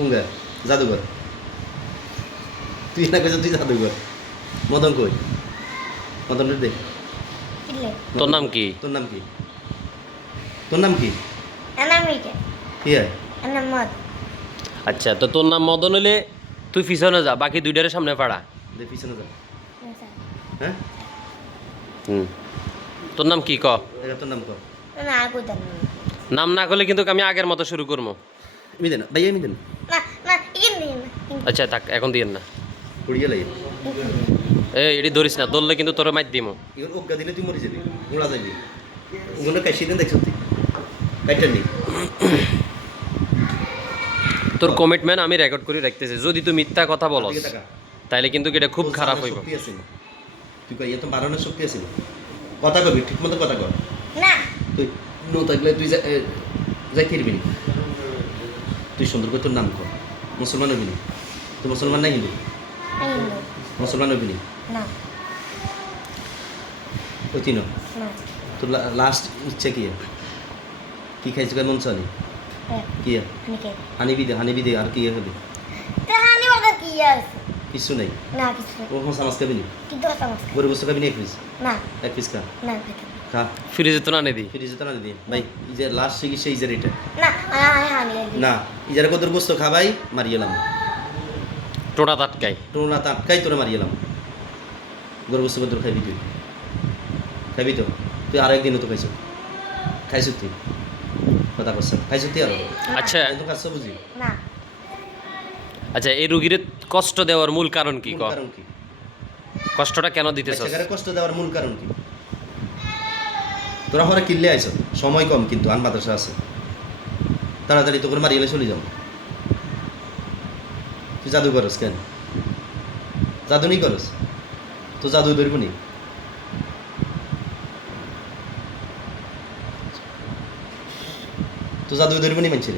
কোনগা জাদুঘর তুই না কইছ তুই জাদুঘর মদন কই মদন দে কিলে তোর নাম কি তোর নাম কি আনামিকে কি হয় আনামত আচ্ছা তো তোর নাম মদন হলে তুই পিছনে যা বাকি দুইটারে সামনে পাড়া দে পিছনে যা হ্যাঁ হুম তোর নাম কি ক এটা তোর নাম কর না আগুদান নাম না করলে কিন্তু আমি আগের মতো শুরু করবো আমি দেন ভাইয়া আমি দেন না না ইন দিন না আচ্ছা থাক এখন দিয়েন না পড়িয়ে লাগে এই এটি ধরিস না ধরলে কিন্তু তোর মাইর দিমো এগুলো ওগা দিলে তুই মরে যাবি গোড়া যাবি ওগুলো কাশি দেন দেখছ তুই কাইটার নেই তোর কমিটমেন্ট আমি রেকর্ড করে রাখতেছি যদি তুই মিথ্যা কথা বলস দিকে তাকা। তাইলে কিন্তু এটা খুব তোর খারাপ জানার হইব শক্তি আছে না। তুই কই এত বাড়ানোর শক্তি আছে না। কথা কবি ঠিক মতো কথা কর না তুই নো থাকলে তুই যাই ফিরবি না তুই সুন্দর করে তোর নাম কর মুসলমান হবি না তুই মুসলমান না হিন্দু আইন মুসলমান হবি না না ওই তিন না তোর লাস্ট ইচ্ছা কি খাইছো কেমন চলে কি নিকে হানিবি দে আর কি হবে তাহানি ওটা কি আছে কিছু নাই না কিছু ও সামাজ খাবি না কি দরকার আছে গরু বস্তু খাবি না এক পিস খা না খেতে খা ফ্রিজে তো না নে দি ফিরে যেতে না দিদি ভাই এই যে লাস্ট চিকিৎসা ইজার এটা না হানি না ইজারে কত বস্তু খা ভাই মারিয়েলাম টোটা তাটকাই টোনা তাটকাই তোরা মারিয়েলাম গরু বস্তু কত খাবি তুই খাবি তো তুই আর একদিনও তো খাইছো তুই কথা করছ খাইছো তুই আরো আচ্ছা তো কাজ বুঝি না আচ্ছা এই রুগীর কষ্ট দেওয়ার মূল কারণ কি ক মূল কারণ কি কষ্টটা কেন দিতেছস বাচ্চাকারে কষ্ট দেওয়ার মূল কারণ কি তোরা হরে কিনলে আইছ সময় কম কিন্তু আন বাতাসা আছে তাড়াতাড়ি তো করে মারিয়ে চলে যাও তুই জাদু করস কেন জাদু নি করস তো জাদু ধরব নি তো জাদু ধরব নি মানছে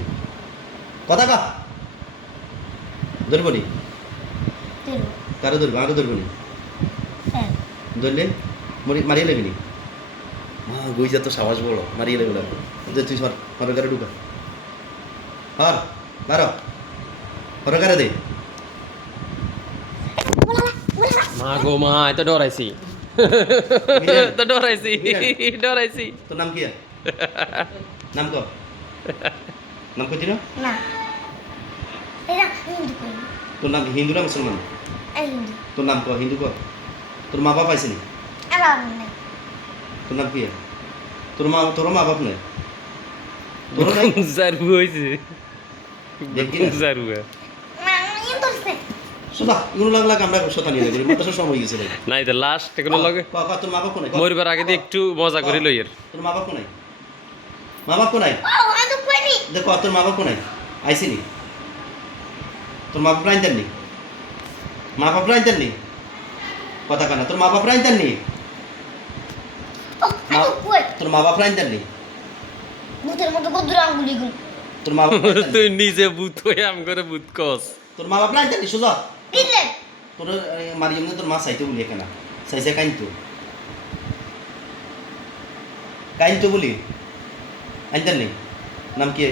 কথা কা ধরব নি তিরু কারো ধরবো আরো ধরব নি হ্যাঁ ধরলে মারিয়ে লেবি নি গুইজা তো সাহস বড় মারিয়ে লেগে লাগবে যে তুই হরকারে ঢুকা হর মারো হরকারে দে মা গো মা এত ডরাইছি তো ডরাইছি ডরাইছি তোর নাম কি নাম ক নাম কই দিন না এটা হিন্দু কই তোর নাম হিন্দু না মুসলমান আই হিন্দু তোর নাম ক হিন্দু ক তোর মা বাপ আছে নি আমার না তোর নাম কি তোর মা বাপ নাই তোর নাই জারু হইছে দেখি না। জারু না ইন দরছে সোজা এগুলো লাগলা আমরা সোতা নিয়ে যাবো মাথা সময় গেছে ভাই না এটা লাস্ট এগুলো লগে ক তোর মা বাপ নাই মরিবার আগে দিয়ে একটু মজা করে লইয়ের তোর মা বাপ নাই মা বাপ নাই ও আমি তো কইনি দেখো তোর মা বাপ নাই আইসি নি তোর মা বাপ রাইতেন নি মা বাপ রাইতেন নি কথা কানা তোর মা বাপ রাইতেন নি ও আমি তো কই তোর মা বাপ রাইতেন নি ভূতের মতো গদুর আঙ্গুলি গুলো তোর মা বাপ রাইতেন নি? তুই নিজে ভূত হয়ে আম করে ভূত কস তোর মা বাপ রাইতেন নি সোজা দিলে তোর মারিয়াম তোর মা চাইতে বলি কেনা চাইছে কাইনতো বলি আইতেন নি নাম কি এটা